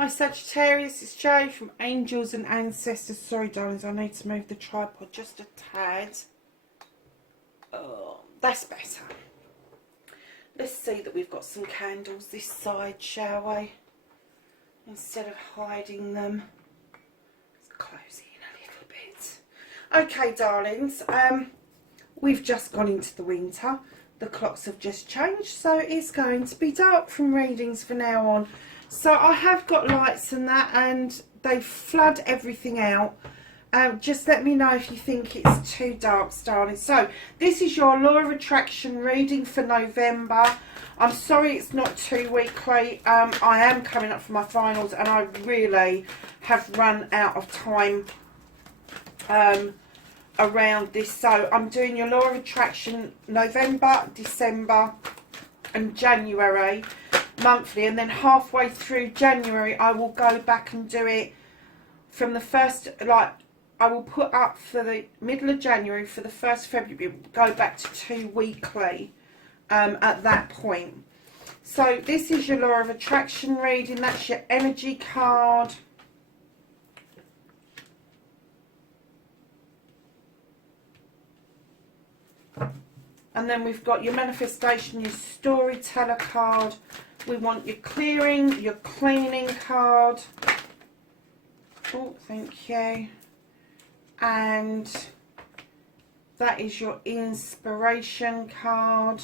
Hi Sagittarius, it's Jo from Angels and Ancestors. Sorry darlings, I need to move the tripod just a tad. Oh, that's better. Let's see that we've got some candles this side, shall we? Instead of hiding them. Let's close it in a little bit. Okay darlings, we've just gone into the winter. The clocks have just changed, so it's going to be dark from readings from now on. So I have got lights and that, and they flood everything out. Just let me know if you think it's too dark, darling. So this is your Law of Attraction reading for November. I'm sorry it's not 2 weekly. I am coming up for my finals, and I really have run out of time around this. So I'm doing your Law of Attraction November, December and January monthly, and then halfway through January I will go back and do it from the first, like I will put up for the middle of January, for the 1st February, go back to 2 weekly at that point. So this is your Law of Attraction reading. That's your energy card. And then we've got your manifestation, your storyteller card. We want your clearing, your cleaning card. Oh, thank you. And that is your inspiration card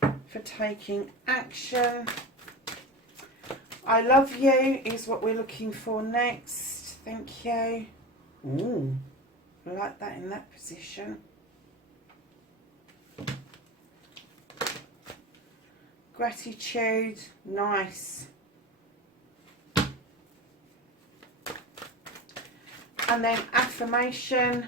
for taking action. I love you is what we're looking for next. Thank you. Ooh, I like that in that position. Gratitude, nice. And then affirmation.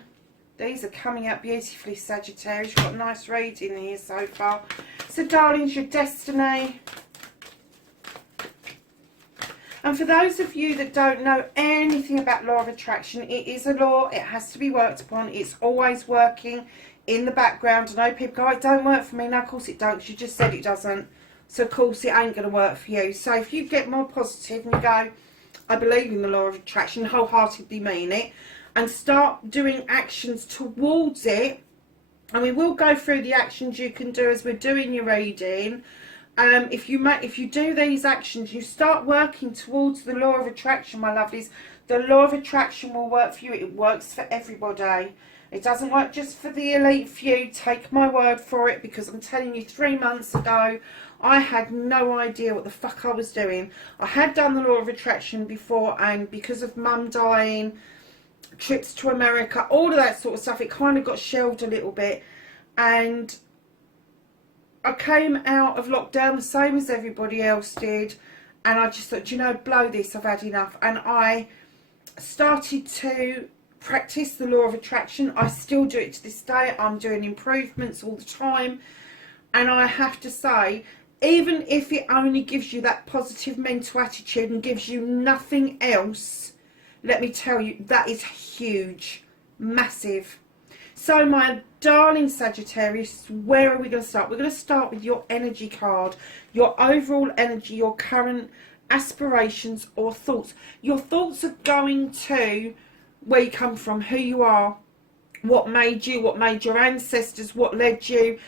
These are coming out beautifully, Sagittarius. You've got a nice reading here so far. So darlings, your destiny. And for those of you that don't know anything about Law of Attraction, it is a law. It has to be worked upon. It's always working in the background. I know people go, it don't work for me. No, of course it don't, because you just said it doesn't. So of course it ain't going to work for you. So if you get more positive and you go, I believe in the Law of Attraction, wholeheartedly mean it, and start doing actions towards it, and we will go through the actions you can do as we're doing your reading. If you do these actions, you start working towards the Law of Attraction, my lovelies, the Law of Attraction will work for you. It works for everybody. It doesn't work just for the elite few. Take my word for it, because I'm telling you, 3 months ago, I had no idea what the fuck I was doing. I had done the Law of Attraction before, and because of mum dying, trips to America, all of that sort of stuff, it kind of got shelved a little bit. And I came out of lockdown the same as everybody else did, and I just thought, you know, blow this, I've had enough. And I started to practice the Law of Attraction. I still do it to this day. I'm doing improvements all the time, and I have to say, even if it only gives you that positive mental attitude and gives you nothing else, let me tell you, that is huge, massive. So my darling Sagittarius, where are we going to start? We're going to start with your energy card, your overall energy, your current aspirations or thoughts. Your thoughts are going to where you come from, who you are, what made you, what made your ancestors, what led you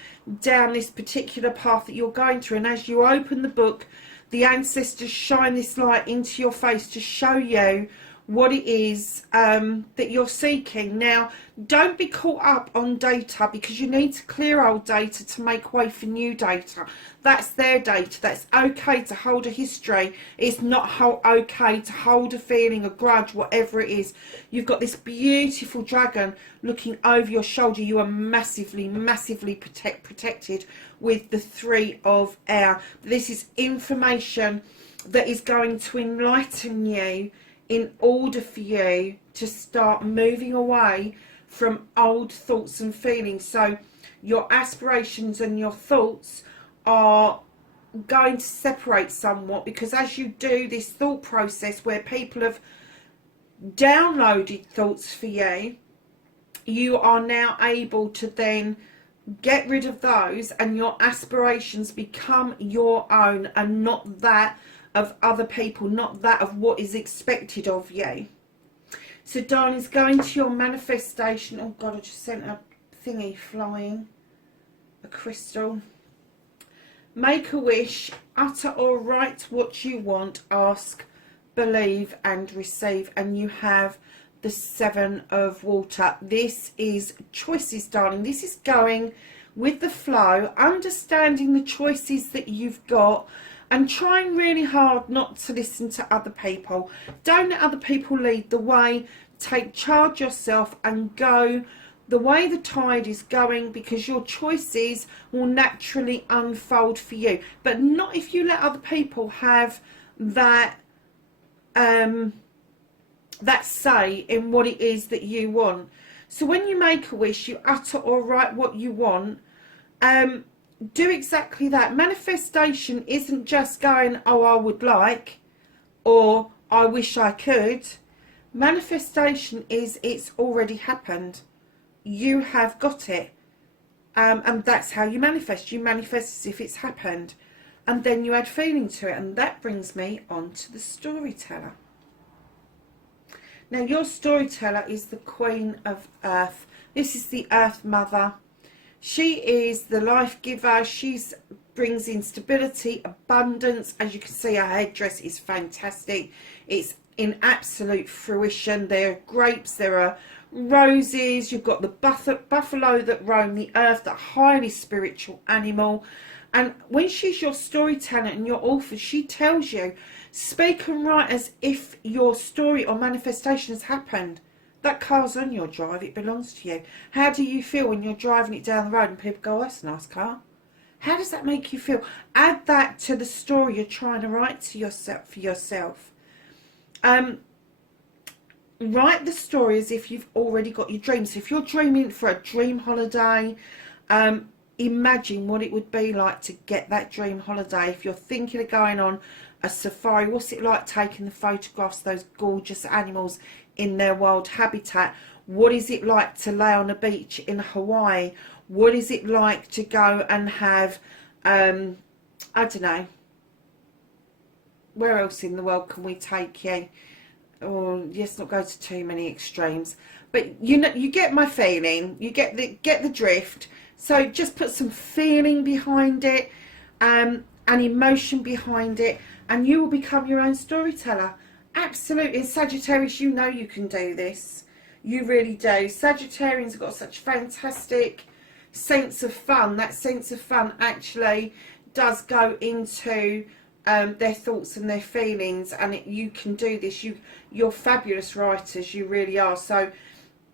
down this particular path that you're going through. And as you open the book, the ancestors shine this light into your face to show you what it is that you're seeking. Now, don't be caught up on data, because you need to clear old data to make way for new data. That's their data. That's okay to hold a history. It's not okay to hold a feeling, a grudge, whatever it is. You've got this beautiful dragon looking over your shoulder. You are massively, massively protected with the 3 of air. This is information that is going to enlighten you in order for you to start moving away from old thoughts and feelings. So your aspirations and your thoughts are going to separate somewhat, because as you do this thought process where people have downloaded thoughts for you, you are now able to then get rid of those, and your aspirations become your own and not that of other people, not that of what is expected of you. So darlings, go into your manifestation. Oh God, I just sent a thingy flying, a crystal. Make a wish, utter or write what you want, ask, believe and receive, and you have the 7 of water. This is choices, darling. This is going with the flow, understanding the choices that you've got, and trying really hard not to listen to other people. Don't let other people lead the way. Take charge yourself and go the way the tide is going, because your choices will naturally unfold for you. But not if you let other people have that that say in what it is that you want. So when you make a wish, you utter or write what you want. Do exactly that. Manifestation isn't just going, oh, I would like, or I wish I could. Manifestation is, it's already happened. You have got it. And that's how you manifest. You manifest as if it's happened. And then you add feeling to it. And that brings me on to the storyteller. Now, your storyteller is the Queen of Earth. This is the Earth Mother. She is the life giver. She brings in stability, abundance. As you can see, her headdress is fantastic. It's in absolute fruition. There are grapes, there are roses. You've got the buffalo that roam the earth, the highly spiritual animal. And when she's your storyteller and your author, she tells you, speak and write as if your story or manifestation has happened. That car's on your drive, it belongs to you. How do you feel when you're driving it down the road and people go, oh, that's a nice car? How does that make you feel? Add that to the story you're trying to write to yourself, for yourself. Write the story as if you've already got your dreams. So if you're dreaming for a dream holiday, imagine what it would be like to get that dream holiday. If you're thinking of going on a safari, what's it like taking the photographs of those gorgeous animals in their wild habitat? What is it like to lay on a beach in Hawaii? What is it like to go and have, I don't know, where else in the world can we take you? Or let's not go to too many extremes. But you know, you get my feeling. You get the drift. So just put some feeling behind it, and emotion behind it, and you will become your own storyteller. Absolutely. Sagittarius, you know you can do this. You really do. Sagittarians have got such fantastic sense of fun. That sense of fun actually does go into their thoughts and their feelings, and you can do this. You're fabulous writers, you really are. So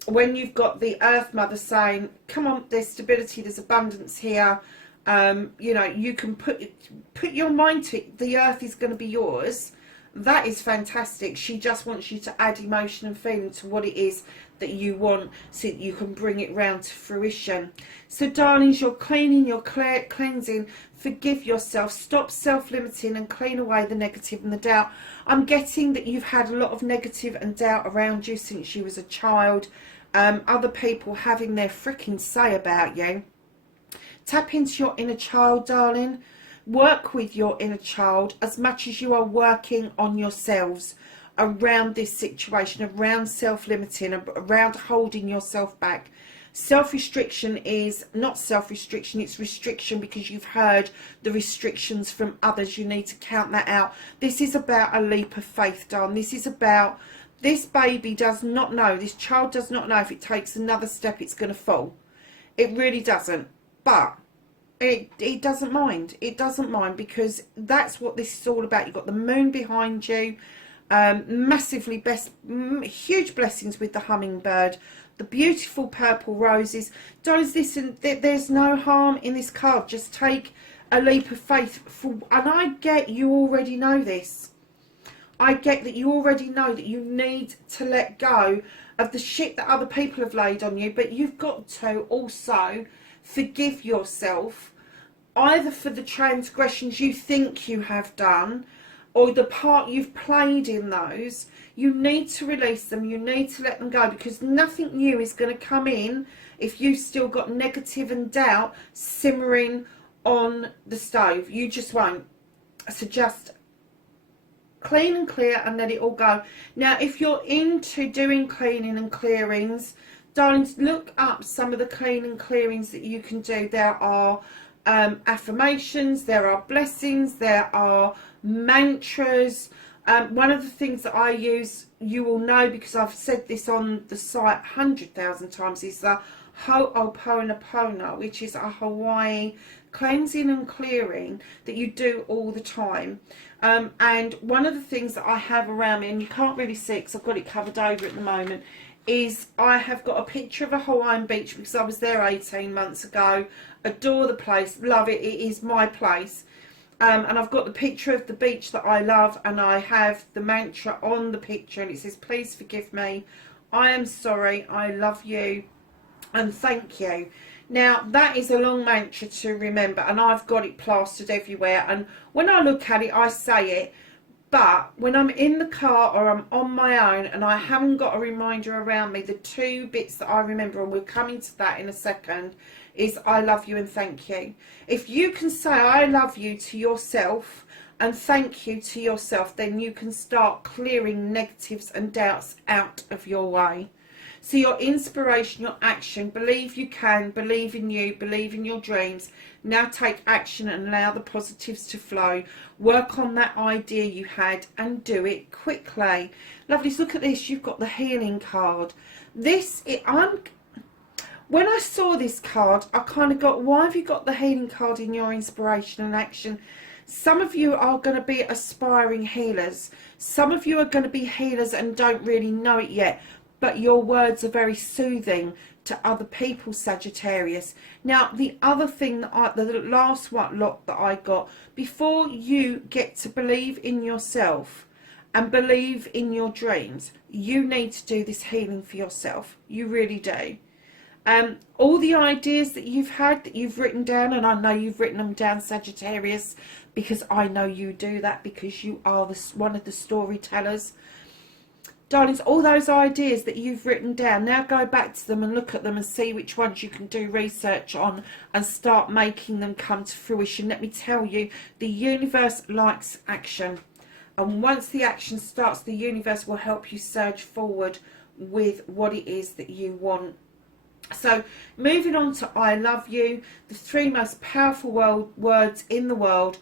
when you've got the Earth Mother saying, come on, there's stability, there's abundance here, you know, you can put your mind to it. The earth is going to be yours. That is fantastic. She just wants you to add emotion and feeling to what it is that you want, so that you can bring it round to fruition. So darlings, you're cleaning, you're cleansing. Forgive yourself. Stop self-limiting and clean away the negative and the doubt. I'm getting that you've had a lot of negative and doubt around you since you was a child. Other people having their freaking say about you. Tap into your inner child, darling. Work with your inner child as much as you are working on yourselves around this situation, around self-limiting, around holding yourself back. Self-restriction is not self-restriction, it's restriction because you've heard the restrictions from others. You need to count that out. This is about a leap of faith, darling. This is about, this baby does not know, this child does not know if it takes another step it's going to fall. It really doesn't. But it doesn't mind. It doesn't mind, because that's what this is all about. You've got the moon behind you. Massively huge blessings with the hummingbird, the beautiful purple roses. Darlings, listen, there's no harm in this card. Just take a leap of faith. And I get you already know this. I get that you already know that you need to let go of the shit that other people have laid on you, but you've got to also forgive yourself, either for the transgressions you think you have done, or the part you've played in those. You need to release them. You need to let them go, because nothing new is going to come in if you've still got negative and doubt simmering on the stove. You just won't. So just clean and clear and let it all go. Now, if you're into doing cleaning and clearings, darlings, look up some of the clean and clearings that you can do. There are affirmations, there are blessings, there are mantras. One of the things that I use, you will know because I've said this on the site 100,000 times, is the Ho'oponopono, which is a Hawaii cleansing and clearing that you do all the time. And one of the things that I have around me, and you can't really see it because I've got it covered over at the moment, is I have got a picture of a Hawaiian beach because I was there 18 months ago. Adore the place, love it, it is my place. And I've got the picture of the beach that I love, and I have the mantra on the picture, and it says, please forgive me, I am sorry, I love you, and thank you. Now, that is a long mantra to remember, and I've got it plastered everywhere, and when I look at it, I say it. But when I'm in the car or I'm on my own and I haven't got a reminder around me, the two bits that I remember, and we're coming to that in a second, is I love you and thank you. If you can say I love you to yourself and thank you to yourself, then you can start clearing negatives and doubts out of your way. So your inspiration, your action, believe you can, believe in you, believe in your dreams. Now take action and allow the positives to flow. Work on that idea you had and do it quickly. Lovelies, look at this. You've got the healing card. When I saw this card, I kind of got, why have you got the healing card in your inspiration and action? Some of you are going to be aspiring healers. Some of you are going to be healers and don't really know it yet. But your words are very soothing to other people, Sagittarius. Now, the other thing that the last lot that I got, before you get to believe in yourself and believe in your dreams, you need to do this healing for yourself. You really do. All the ideas that you've had, that you've written down, and I know you've written them down, Sagittarius, because I know you do that because you are one of the storytellers. Darlings, all those ideas that you've written down, now go back to them and look at them and see which ones you can do research on and start making them come to fruition. Let me tell you, the universe likes action. And once the action starts, the universe will help you surge forward with what it is that you want. So, moving on to I love you, the three most powerful words in the world.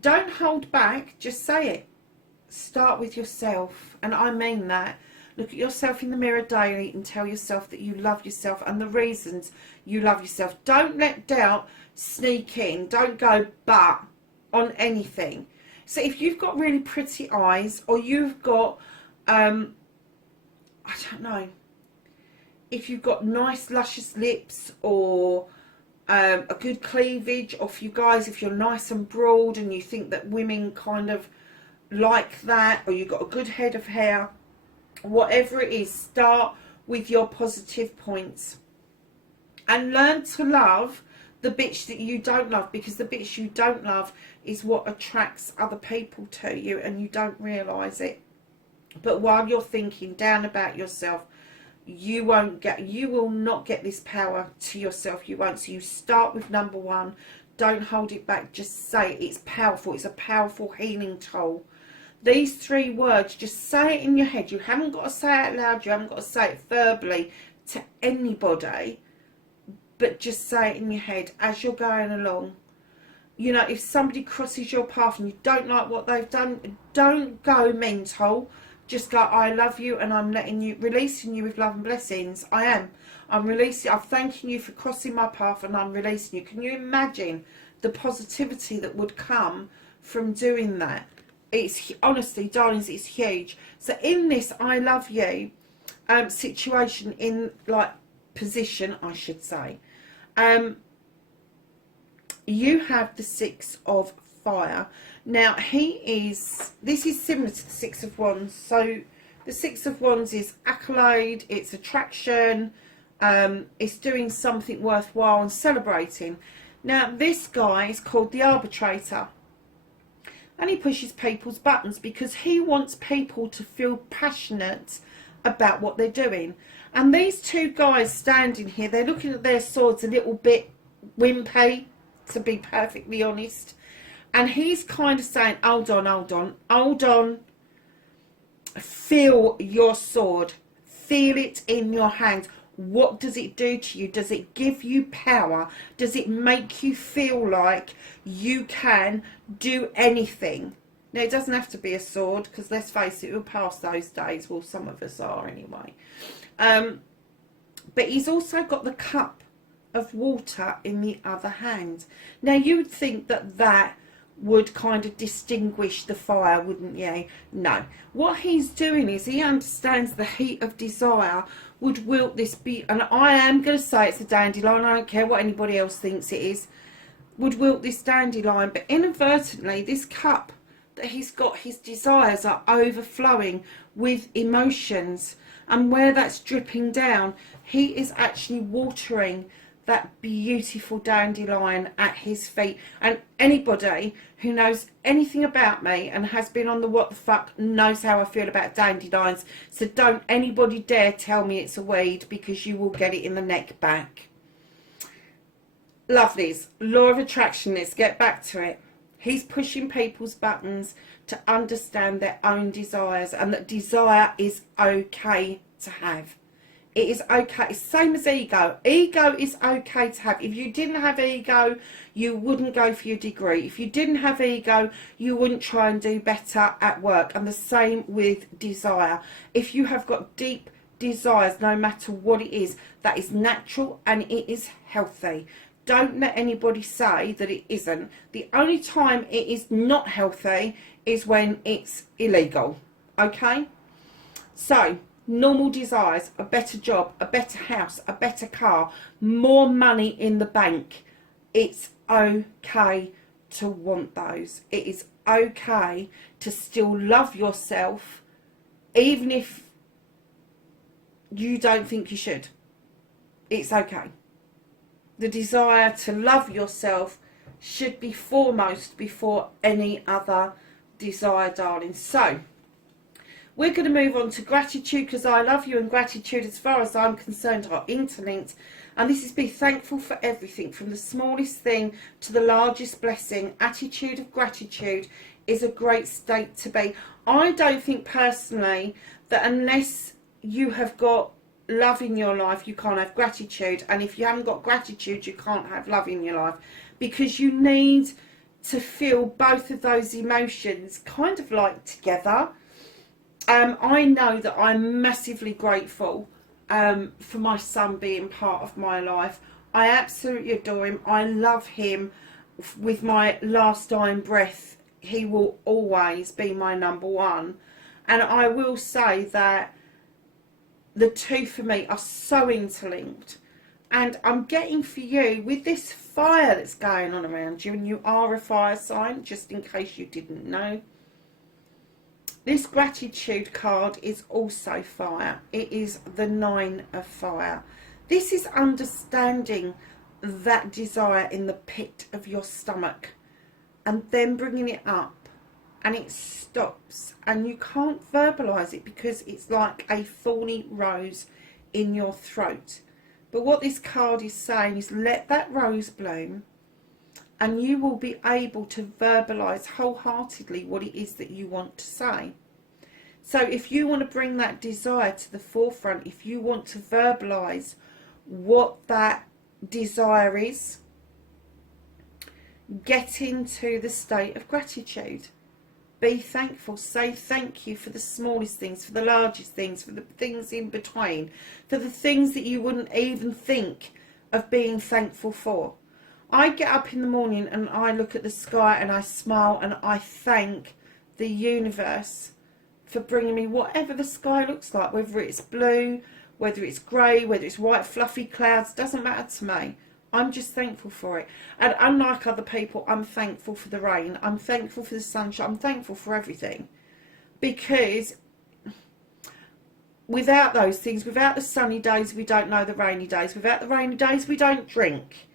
Don't hold back, just say it. Start with yourself, and I mean that. Look at yourself in the mirror daily and tell yourself that you love yourself and the reasons you love yourself. Don't let doubt sneak in. Don't go but on anything. So if you've got really pretty eyes, or you've got I don't know, if you've got nice luscious lips, or a good cleavage, or if you're nice and broad and you think that women kind of like that, or you've got a good head of hair, whatever it is, start with your positive points and learn to love the bitch that you don't love, because the bitch you don't love is what attracts other people to you and you don't realise it. But while you're thinking down about yourself, you will not get this power to yourself. You won't. So you start with number one. Don't hold it back. Just say it. It's powerful. It's a powerful healing tool. These three words, just say it in your head. You haven't got to say it out loud. You haven't got to say it verbally to anybody. But just say it in your head as you're going along. You know, if somebody crosses your path and you don't like what they've done, don't go mental. Just go, I love you, and I'm releasing you with love and blessings. I'm thanking you for crossing my path, and I'm releasing you. Can you imagine the positivity that would come from doing that? It's honestly, darlings, it's huge. So in this I love you situation, in like position, I should say, you have the Six of Fire. Now this is similar to the Six of Wands. So the Six of Wands is accolade, it's attraction, it's doing something worthwhile and celebrating. Now this guy is called the Arbitrator, and he pushes people's buttons because he wants people to feel passionate about what they're doing. And these two guys standing here, they're looking at their swords a little bit wimpy, to be perfectly honest. And he's kind of saying, hold on, hold on, hold on. Feel your sword. Feel it in your hands. What does it do to you? Does it give you power? Does it make you feel like you can do anything? Now, it doesn't have to be a sword, because let's face it, we'll pass those days. Well, some of us are anyway. But he's also got the cup of water in the other hand. Now, you would think that that would kind of distinguish the fire, wouldn't you? No. What he's doing is he understands the heat of desire would wilt this be, and I am going to say it's a dandelion, I don't care what anybody else thinks it is, would wilt this dandelion, but inadvertently this cup that he's got, his desires are overflowing with emotions, and where that's dripping down, he is actually watering that beautiful dandelion at his feet. And anybody who knows anything about me and has been on the what the fuck knows how I feel about dandelions. So don't anybody dare tell me it's a weed, because you will get it in the neck back. Lovelies, law of attraction, let's get back to it. He's pushing people's buttons to understand their own desires, and that desire is okay to have. It is okay. It's same as ego. Ego is okay to have. If you didn't have ego, you wouldn't go for your degree. If you didn't have ego, you wouldn't try and do better at work. And the same with desire. If you have got deep desires, no matter what it is, that is natural and it is healthy. Don't let anybody say that it isn't. The only time it is not healthy is when it's illegal. Okay? So, normal desires, a better job, a better house, a better car, more money in the bank. It's okay to want those. It is okay to still love yourself, even if you don't think you should. It's okay. The desire to love yourself should be foremost before any other desire, darling. So, we're going to move on to gratitude, because I love you, and gratitude, as far as I'm concerned, are interlinked. And this is be thankful for everything, from the smallest thing to the largest blessing. Attitude of gratitude is a great state to be. I don't think personally that unless you have got love in your life, you can't have gratitude. And if you haven't got gratitude, you can't have love in your life, because you need to feel both of those emotions kind of like together. I know that I'm massively grateful for my son being part of my life. I absolutely adore him. I love him with my last dying breath. He will always be my number one. And I will say that the two for me are so interlinked. And I'm getting for you, with this fire that's going on around you, and you are a fire sign, just in case you didn't know, this gratitude card is also fire. It is the 9 of fire. This is understanding that desire in the pit of your stomach and then bringing it up, and it stops, and you can't verbalise it because it's like a thorny rose in your throat. But what this card is saying is let that rose bloom, and you will be able to verbalise wholeheartedly what it is that you want to say. So if you want to bring that desire to the forefront, if you want to verbalise what that desire is, get into the state of gratitude. Be thankful. Say thank you for the smallest things, for the largest things, for the things in between, for the things that you wouldn't even think of being thankful for. I get up in the morning and I look at the sky and I smile and I thank the universe for bringing me whatever the sky looks like, whether it's blue, whether it's grey, whether it's white fluffy clouds, doesn't matter to me. I'm just thankful for it. And unlike other people, I'm thankful for the rain. I'm thankful for the sunshine. I'm thankful for everything. Because without those things, without the sunny days, we don't know the rainy days. Without the rainy days, we don't drink.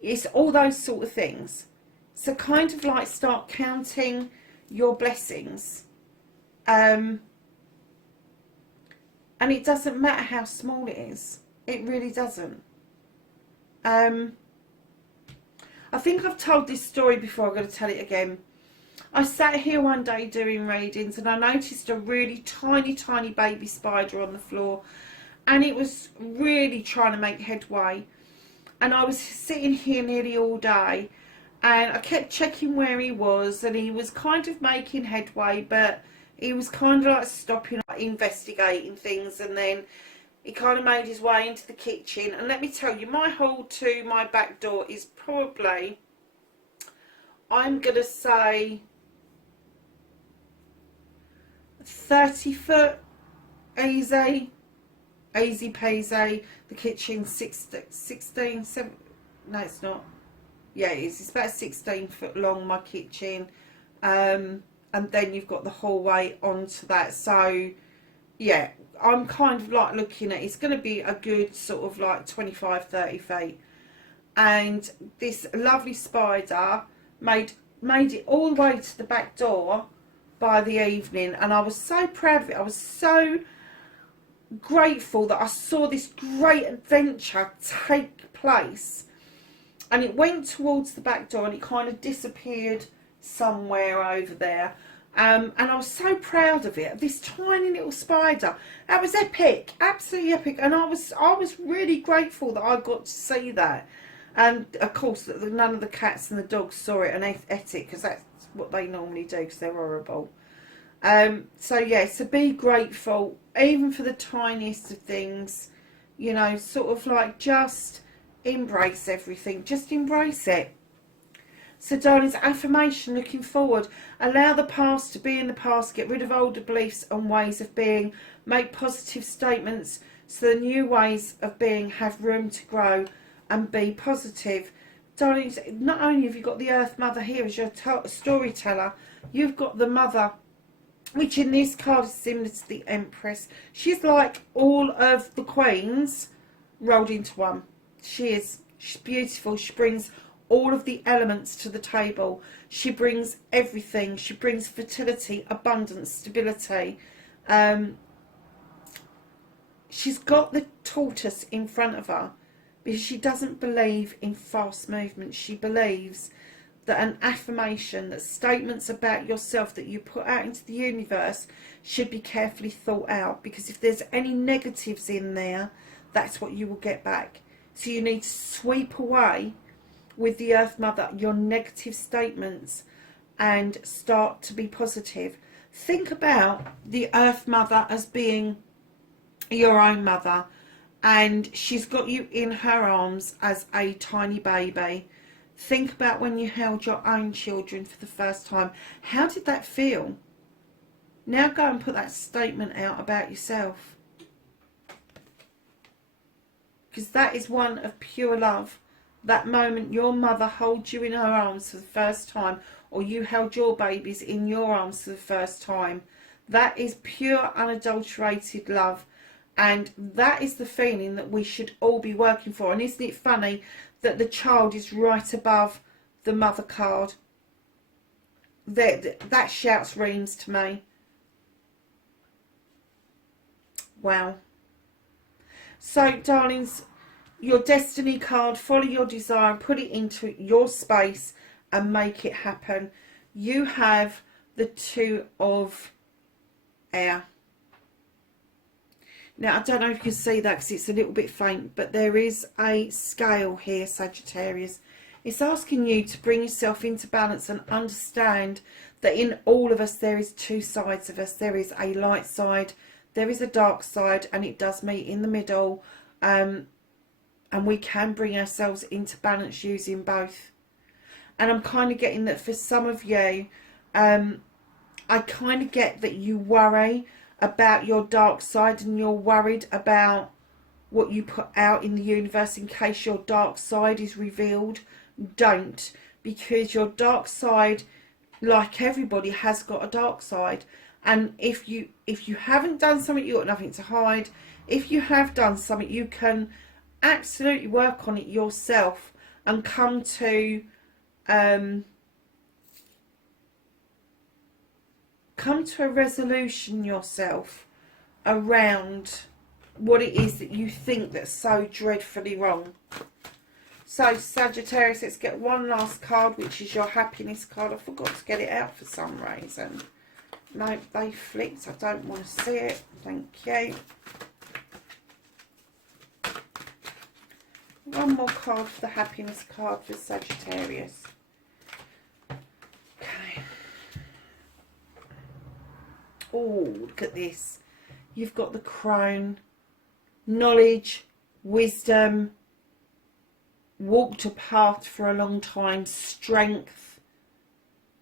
It's all those sort of things. So kind of like start counting your blessings. And it doesn't matter how small it is. It really doesn't. I think I've told this story before. I'm going to tell it again. I sat here one day doing readings and I noticed a really tiny baby spider on the floor, and it was really trying to make headway. And I was sitting here nearly all day and I kept checking where he was, and he was kind of making headway, but he was kind of like stopping, like investigating things, and then he kind of made his way into the kitchen. And let me tell you, my hall to my back door is probably, I'm going to say, 30 foot, easy peasy. The kitchen's 16, 7, no it's not, yeah it is, it's about 16 foot long, my kitchen, and then you've got the hallway onto that. So yeah, I'm kind of like looking at, it's going to be a good sort of like 25-30 feet. And this lovely spider made it all the way to the back door by the evening, and I was so proud of it. I was so grateful that I saw this great adventure take place. And it went towards the back door and it kind of disappeared somewhere over there. And I was so proud of it, this tiny little spider. That was epic, absolutely epic. And I was really grateful that I got to see that. And of course, none of the cats and the dogs saw it and ate it, because that's what they normally do, because they're horrible. So yeah, so be grateful even for the tiniest of things, you know, sort of like just embrace everything, just embrace it. So darlings, affirmation looking forward: allow the past to be in the past, get rid of older beliefs and ways of being, make positive statements so the new ways of being have room to grow, and be positive. Darlings, not only have you got the Earth Mother here as your storyteller, you've got the Mother, which in this card is similar to the Empress. She's like all of the queens rolled into one. She's beautiful. She brings all of the elements to the table. She brings everything. She brings fertility, abundance, stability. She's got the tortoise in front of her because she doesn't believe in fast movement. She believes that an affirmation, that statements about yourself that you put out into the universe should be carefully thought out, because if there's any negatives in there, that's what you will get back. So you need to sweep away with the Earth Mother your negative statements and start to be positive. Think about the Earth Mother as being your own mother, and she's got you in her arms as a tiny baby. Think about when you held your own children for the first time. How did that feel? Now go and put that statement out about yourself, because that is one of pure love. That moment your mother holds you in her arms for the first time, or you held your babies in your arms for the first time, that is pure unadulterated love. And that is the feeling that we should all be working for. And isn't it funny that the child is right above the mother card? That shouts reams to me. Wow. So darlings, your destiny card, follow your desire, put it into your space and make it happen. You have the Two of Air. Now, I don't know if you can see that because it's a little bit faint, but there is a scale here, Sagittarius. It's asking you to bring yourself into balance and understand that in all of us there is two sides of us. There is a light side, there is a dark side, and it does meet in the middle. And we can bring ourselves into balance using both. And I'm kind of getting that for some of you, I kind of get that you worry about your dark side and you're worried about what you put out in the universe in case your dark side is revealed. Don't, because your dark side, like everybody, has got a dark side. And if you haven't done something, you've got nothing to hide. If you have done something, you can absolutely work on it yourself and come to a resolution yourself around what it is that you think that's so dreadfully wrong. So Sagittarius, let's get one last card, which is your happiness card. I forgot to get it out for some reason. No, they flipped. I don't want to see it. Thank you. One more card for the happiness card for Sagittarius. Okay. Oh, look at this. You've got the crone. Knowledge, wisdom, walked a path for a long time, strength.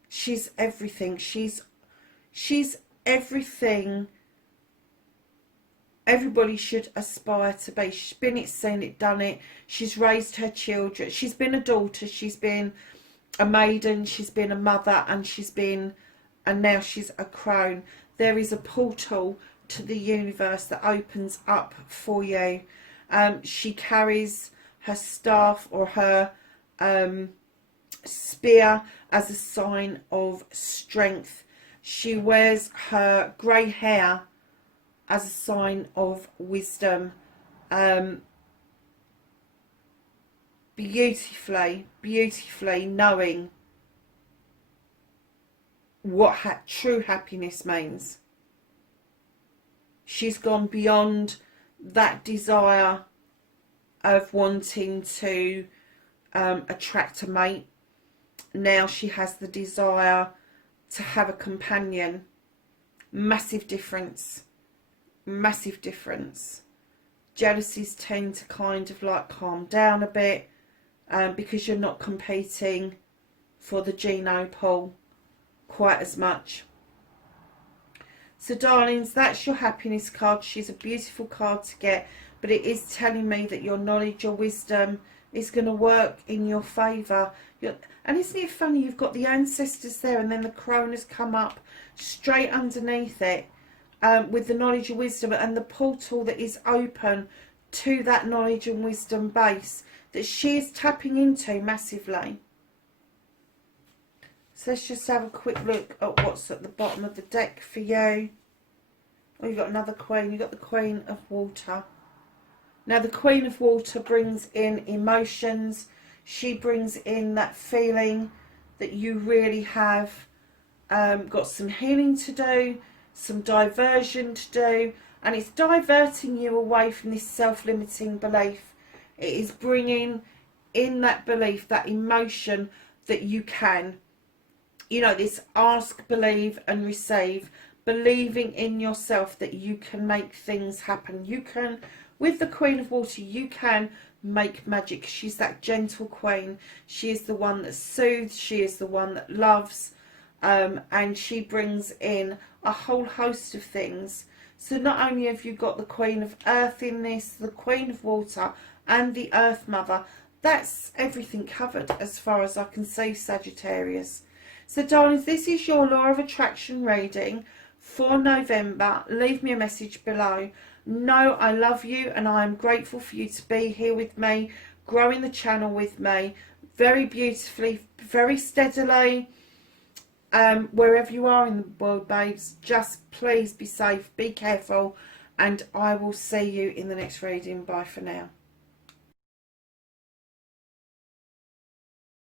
She's everything. She's everything everybody should aspire to be. She's been it, seen it, done it. She's raised her children. She's been a daughter. She's been a maiden. She's been a mother, and now she's a crone. There is a portal to the universe that opens up for you. She carries her staff or her spear as a sign of strength. She wears her grey hair as a sign of wisdom. Beautifully knowing what true happiness means. She's gone beyond that desire of wanting to attract a mate. Now she has the desire to have a companion. Massive difference. Massive difference. Jealousies tend to kind of like calm down a bit because you're not competing for the Geno pool quite as much. So darlings, that's your happiness card. She's a beautiful card to get, but it is telling me that your knowledge, your wisdom is going to work in your favour. And isn't it funny, you've got the ancestors there and then the crone has come up straight underneath it with the knowledge and wisdom, and the portal that is open to that knowledge and wisdom base that she is tapping into massively. So let's just have a quick look at what's at the bottom of the deck for you. Oh, you've got another queen. You've got the Queen of Water. Now, the Queen of Water brings in emotions. She brings in that feeling that you really have got some healing to do, some diversion to do. And it's diverting you away from this self-limiting belief. It is bringing in that belief, that emotion that you can. You know, this ask, believe and receive. Believing in yourself that you can make things happen. You can, with the Queen of Water, you can make magic. She's that gentle queen. She is the one that soothes. She is the one that loves. And she brings in a whole host of things. So not only have you got the Queen of Earth in this, the Queen of Water and the Earth Mother. That's everything covered as far as I can see, Sagittarius. So darlings, this is your Law of Attraction reading for November. Leave me a message below. Know I love you and I am grateful for you to be here with me, growing the channel with me, very beautifully, very steadily. Wherever you are in the world, babes, just please be safe, be careful, and I will see you in the next reading. Bye for now.